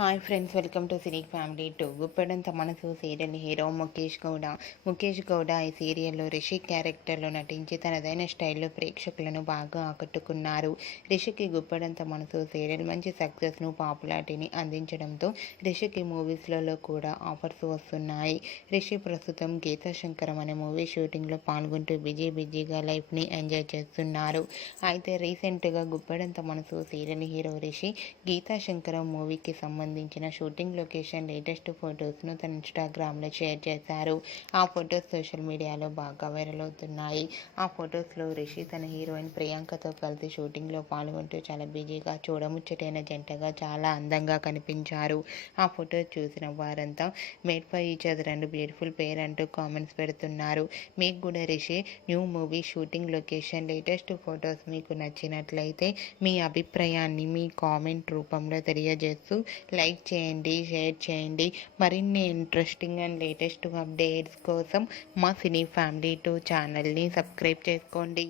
Hi friends, welcome to cine family two. Guppedantha మనసు serial hero Mukesh Gowda ఈ సీరియల్లో రిషి క్యారెక్టర్లో నటించి తనదైన స్టైల్లో ప్రేక్షకులను బాగా ఆకట్టుకున్నారు. రిషికి గుప్పెడంత మనసు సీరియల్ మంచి సక్సెస్ను, పాపులారిటీని అందించడంతో రిషికి మూవీస్లలో కూడా ఆఫర్స్ వస్తున్నాయి. రిషి ప్రస్తుతం గీతాశంకరం అనే మూవీ షూటింగ్లో పాల్గొంటూ బిజీగా లైఫ్ని ఎంజాయ్ చేస్తున్నారు. అయితే రీసెంట్గా గుప్పెడంత మనసు సీరియల్ హీరో రిషి గీతాశంకరం మూవీకి సంబంధించిన షూటింగ్ లొకేషన్ లేటెస్ట్ ఫొటోస్ను తన ఇన్స్టాగ్రామ్లో షేర్ చేశారు. ఆ ఫొటోస్ సోషల్ మీడియాలో బాగా వైరల్ అవుతున్నాయి. ఆ ఫొటోస్లో రిషి తన హీరోయిన్ ప్రియాంకతో కలిసి షూటింగ్లో పాల్గొంటూ చాలా బిజీగా చూడముచ్చటైన జంటగా చాలా అందంగా కనిపించారు. ఆ ఫొటోస్ చూసిన వారంతా made for each other and beautiful పేర్ అంటూ కామెంట్స్ పెడుతున్నారు. మీకు కూడా Rishi new movie shooting location latest photos మీకు నచ్చినట్లయితే మీ అభిప్రాయాన్ని మీ కామెంట్ రూపంలో తెలియజేస్తూ లైక్ చేయండి, షేర్ చేయండి. మరిన్ని ఇంట్రెస్టింగ్ అండ్ లేటెస్ట్ అప్డేట్స్ కోసం మా సినీ ఫ్యామిలీ 2 ఛానల్ని సబ్స్క్రైబ్ చేసుకోండి.